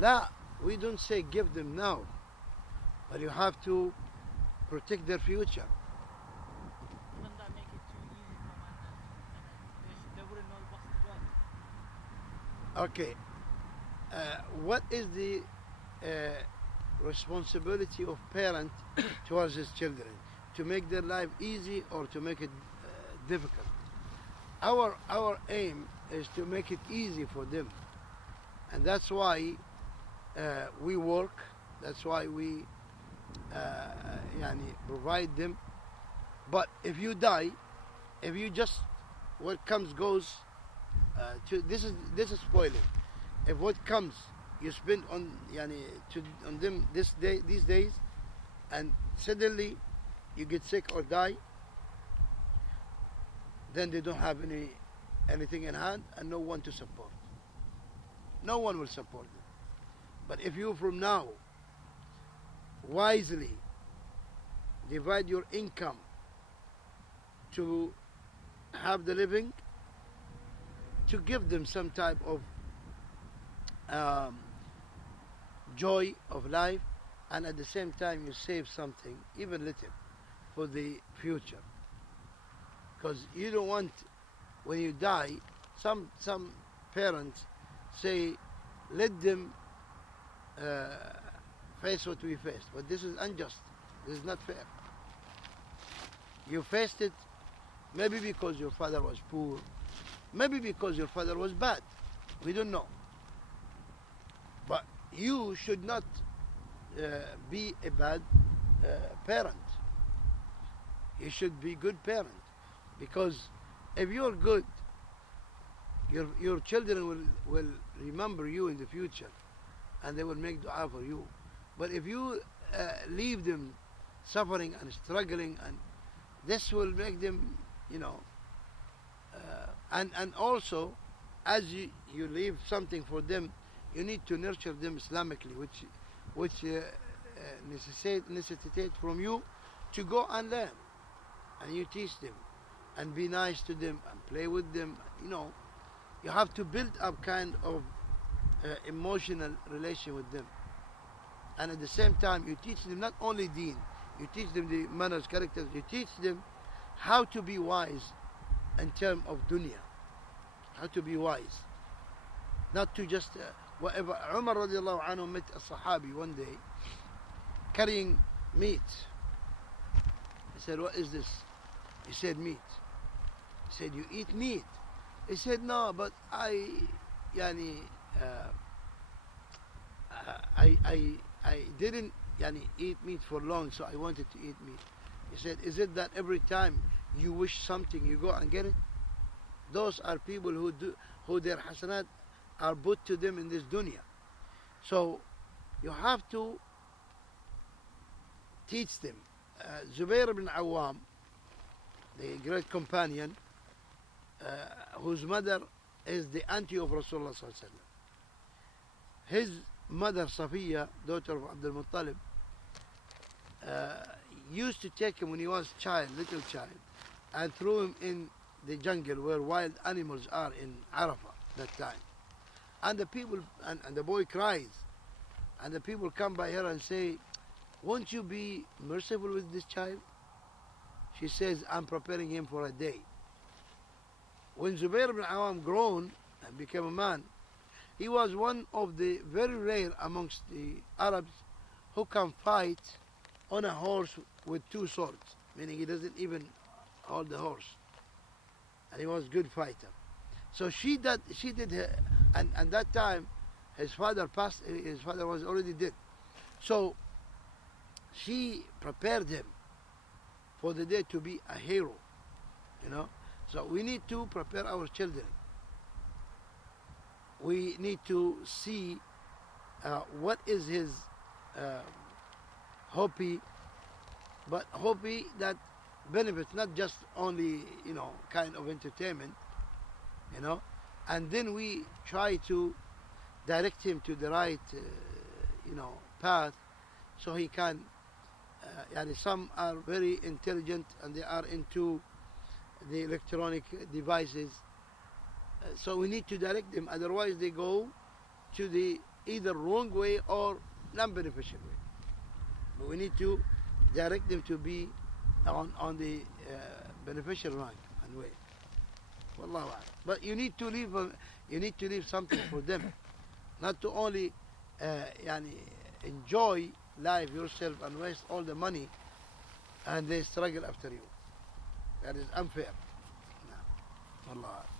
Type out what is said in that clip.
La, we don't say give them now, but you have to protect their future. Wouldn't that make it too easy for a man and they wouldn't know what's the job? Okay, what is the responsibility of parent towards his children? To make their life easy or to make it difficult? Our aim is to make it easy for them, and that's why we work. That's why we provide them. But if you die, if you just what comes goes, this is spoiling. If what comes you spend on on them these days, and suddenly you get sick or die, then they don't have anything in hand and no one to support. No one will support them. But if you from now wisely divide your income to have the living, to give them some type of um, joy of life, and at the same time you save something, even little, for the future. Because you don't want, when you die, some parents say, let them face what we faced. But this is unjust. This is not fair. You faced it maybe because your father was poor, maybe because your father was bad. We don't know. But you should not be a bad parent. You should be good parent, because if you're good, your children will remember you in the future, and they will make dua for you. But if you leave them suffering and struggling, and this will make them, and also, as you leave something for them, you need to nurture them Islamically, which necessitate from you to go and learn, and you teach them, and be nice to them, and play with them. You have to build up kind of emotional relation with them, and at the same time you teach them not only deen, you teach them the manners, characters, you teach them how to be wise in terms of dunya, how to be wise, not to just whatever. Umar radiallahu anhu met a Sahabi one day carrying meat. He said, what is this? He said, meat. He said, you eat meat? He said, no, but I didn't eat meat for long, so I wanted to eat meat. He said, is it that every time you wish something, you go and get it? Those are people who their hasanat are put to them in this dunya. So you have to teach them. Zubair ibn Awam, the great companion, whose mother is the auntie of Rasulullah sallallahu alaihi wasallam. His mother Safiya, daughter of Abdul Muttalib, used to take him when he was little child, and throw him in the jungle where wild animals are in Arafah that time. And the people, and the boy cries, and the people come by her and say, won't you be merciful with this child? She says, I'm preparing him for a day. When Zubair ibn Awam grown and became a man, he was one of the very rare amongst the Arabs who can fight on a horse with two swords, meaning he doesn't even hold the horse. And he was a good fighter. So she did her, and that time his father was already dead. So she prepared him for the day to be a hero, So we need to prepare our children. We need to see what is his hobby, but hobby that benefits, not just only, kind of entertainment, and then we try to direct him to the right, path, so he can, some are very intelligent and they are into the electronic devices, so we need to direct them, otherwise they go to the either wrong way or non-beneficial way. But we need to direct them to be on the beneficial rank and way. Wallahu a'lam. But you need to leave something for them, not to only يعني enjoy life yourself and waste all the money and they struggle after you. That is unfair. No. Wallahu a'lam.